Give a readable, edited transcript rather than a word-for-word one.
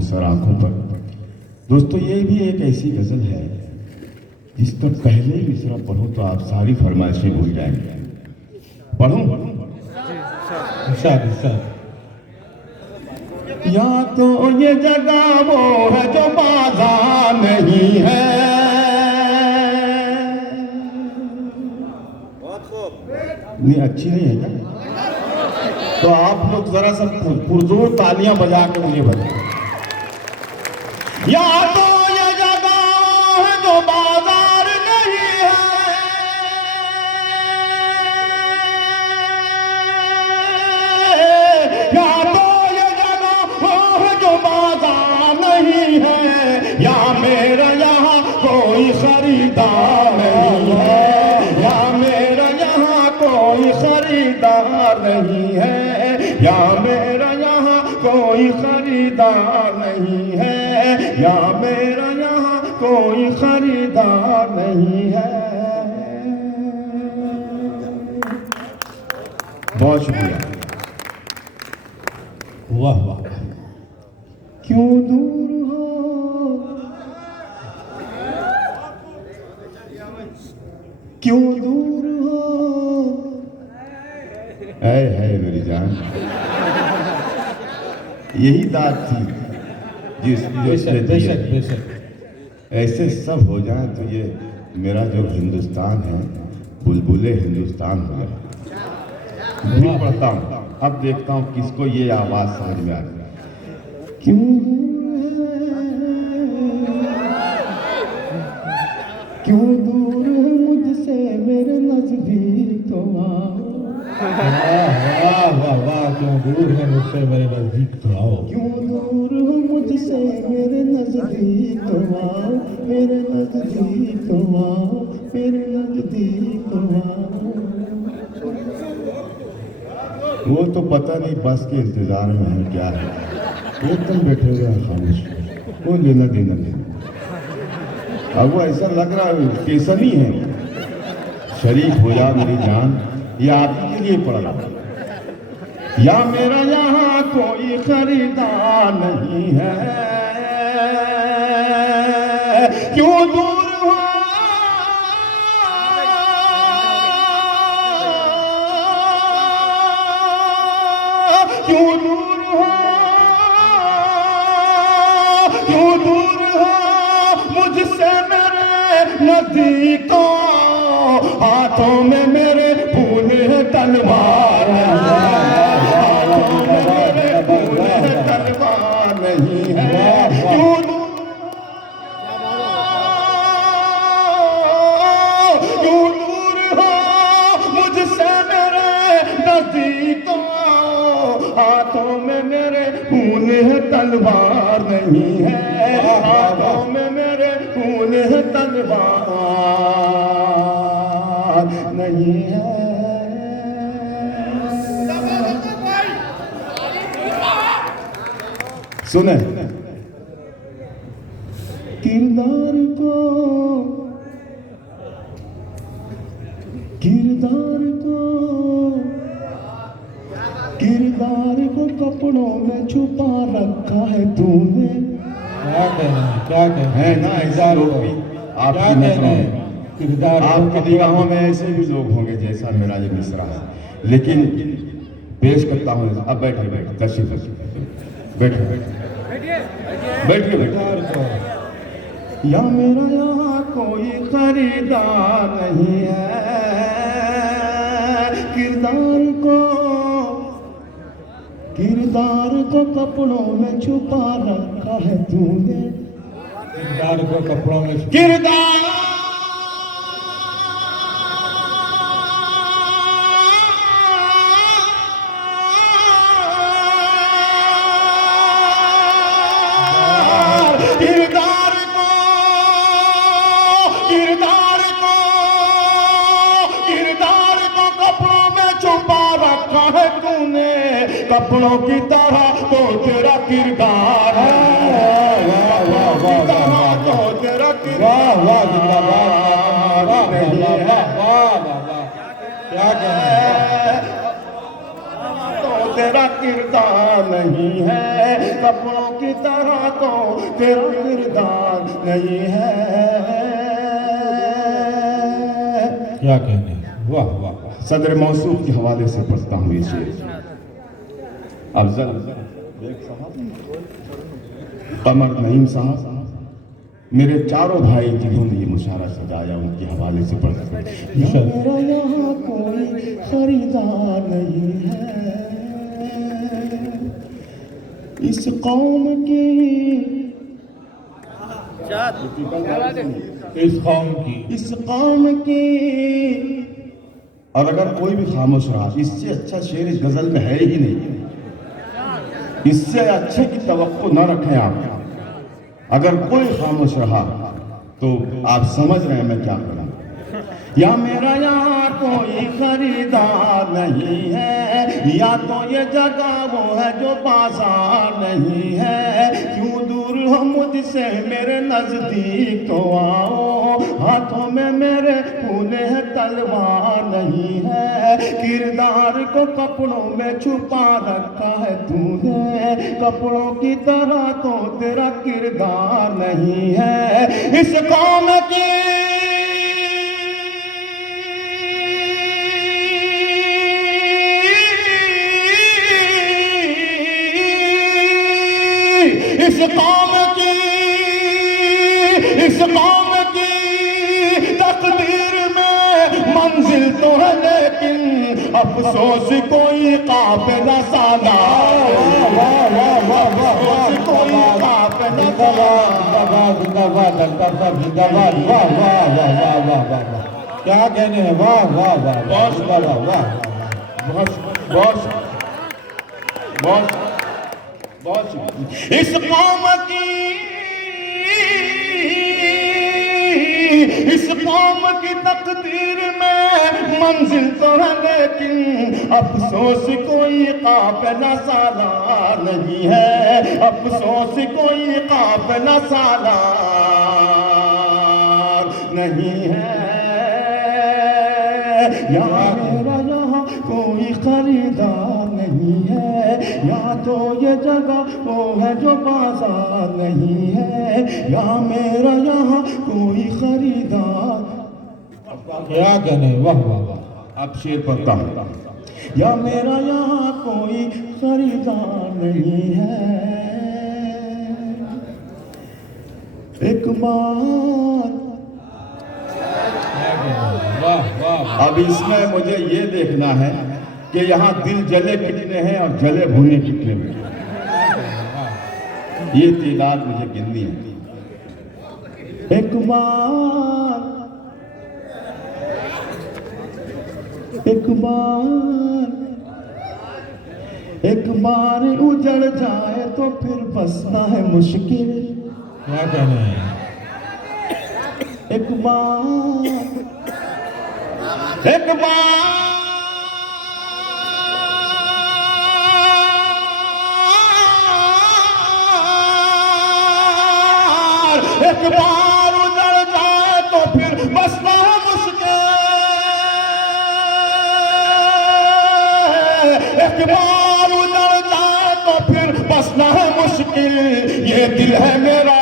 Sir आंखों पर। दोस्तों ये भी एक ऐसी गजल है जिसका पहले ही मिसरा पढ़ो तो आप सारी फरमाइशें भूल जाएंगे। पढ़ूं? या तो ये जगह वो है जो बाजार नहीं है, नहीं अच्छी नहीं है क्या? तो आप लोग जरा सब पुरजोर तालियां बजा के मुझे बताएं। या तो ये जगह है जो बाजार नहीं है, या तो ये जगह है जो बाजार नहीं है, या मेरा यहाँ कोई खरीदार नहीं है, या मेरा यहाँ कोई खरीदार नहीं है, या मेरा यहाँ कोई खरीदार नहीं है, या मेरा यहाँ कोई खरीदार नहीं है। बहुत शुक्रिया। वाह वाह। क्यों दूर हो, क्यों दूर हो, है मेरी जान। यही दाद थी बेशक ऐसे सब हो जाए तो ये मेरा जो हिंदुस्तान है बुलबुले हिंदुस्तान हो गया। नहीं पढ़ता हूँ, अब देखता हूँ किसको ये आवाज समझ में आ रही है। क्यों क्यों दूर मुझसे मेरे नजदीक तो आओ। वाह वाह वाह। क्यों दूर है मुझसे मेरे नजदीक तो आओ। क्यों दूर मुझसे मेरे नजदीक तो आओ, मेरे नजदीक तो आओ, मेरे नजदीक तो आओ। वो तो पता नहीं बस के इंतजार में है क्या है, एकदम बैठे हुए हैं खामोश, कोई लेना देना नहीं। अब वो ऐसा लग रहा है स्टेशन ही है। शरीफ हो जा मेरी जान, ये आपके लिए पड़ रहा है। या मेरा यहाँ कोई खरीदार नहीं है, क्यों दूर हो, क्यों दूर हो, क्यों दूर हो मुझसे मेरे नजदीकों, हाथों में मेरे फूल है तलवार नहीं है, हाथों में मेरे फूल है तलवार नहीं है। क्यों दूर हो मुझसे मेरे नजदीकों, हाथों में मेरे खून है तलवार नहीं है, हाथों में मेरे खून है तलवार नहीं है। सुने किरदार को, किरदार को, किरदार को कपड़ों में छुपा रखा है तूने। क्या कहना है ना ऐसा लोग भी आपकी नजरों में, किरदार आपकी निगाहों में ऐसे भी लोग होंगे जैसा मेरा ये मिसरा है। लेकिन पेश करता हूँ, अब बैठे बैठे तशरीफ बैठे बैठे बैठे। या मेरा यहाँ कोई खरीदार नहीं है, किरदार को, किरदार को कपड़ों में छुपा रखा है तूने। किरदार को कपड़ों में किरदार किरदार को, किरदार को, किरदार को कपड़ों में छुपा रखा है तूने, कपड़ों की तरह तो तेरा किरदार है, कपड़ों की तरह तो तेरा किरदार नहीं है। क्या कहना तो तेरा किरदार नहीं है, कपड़ों की तरह तो तेरा किरदार नहीं है। क्या कहने, वाह वाह वाह। सदर मौसूफ के हवाले से पढ़ता हूँ ये शेर। अफजल कमर नईम साहब, मेरे चारों भाई जिन्होंने ये मुशायरा सजाया, उनके हवाले से पढ़ता हूँ। मेरा यहाँ कोई खरीदार नहीं है, इस कौम की इस कौम की। और अगर कोई भी खामोश रहा, इससे अच्छा शेर इस गजल में है ही नहीं। इससे अच्छे की तवक्को न रखें आप। अगर कोई खामोश रहा तो आप समझ रहे हैं मैं क्या करूं। या मेरा यहाँ कोई खरीदार नहीं है, या तो ये जगह वो है जो बाजार नहीं है। क्यों दूर हो मुझसे मेरे नजदीक तो आओ, हाथों में मेरे फूले है तलवार नहीं है। किरदार को कपड़ों में छुपा रखा है तूने, कपड़ों की तरह तो तेरा किरदार नहीं है। इस कौम की इस कौम की तकदीर में मंजिल तो है, लेकिन अफसोस कोई काफिला सालार। कोई काफिला जिंदाबाद जिंदाबाद जिंदाबाद जिंदाबाद, वाह वाह वाह वाह वाह वाह वाह। क्या कहने हैं, वाह वाह वाह वाह जिंदाबाद, वाह बहुत इस कौम की तकदीर में मंजिल तो है, लेकिन अफसोस कोई काफिला सालार नहीं है। अफसोस कोई काफिला सालार नहीं है। यहाँ मेरा यहाँ कोई खरीदार नहीं है, या तो ये जगह वो है जो बाजार नहीं है। यहाँ मेरा यहाँ कोई खरीदार। क्या कहने, वाह वाह वाह। अब शेर पढ़ता हूँ। या मेरा यहाँ कोई खरीदार नहीं है, एक बार। वाह वाह। अब इसमें मुझे ये देखना है कि यहाँ दिल जले कितने हैं और जले भुने कितने हैं। ये तादाद मुझे गिननी है। एक बार उजड़ जाए तो फिर बसना है मुश्किल। क्या कहने हैं, एक बार एक बार उजड़ जाए तो फिर बसना है मुश्किल। एक बार उजड़ जाए तो फिर बसना है मुश्किल। ये दिल है मेरा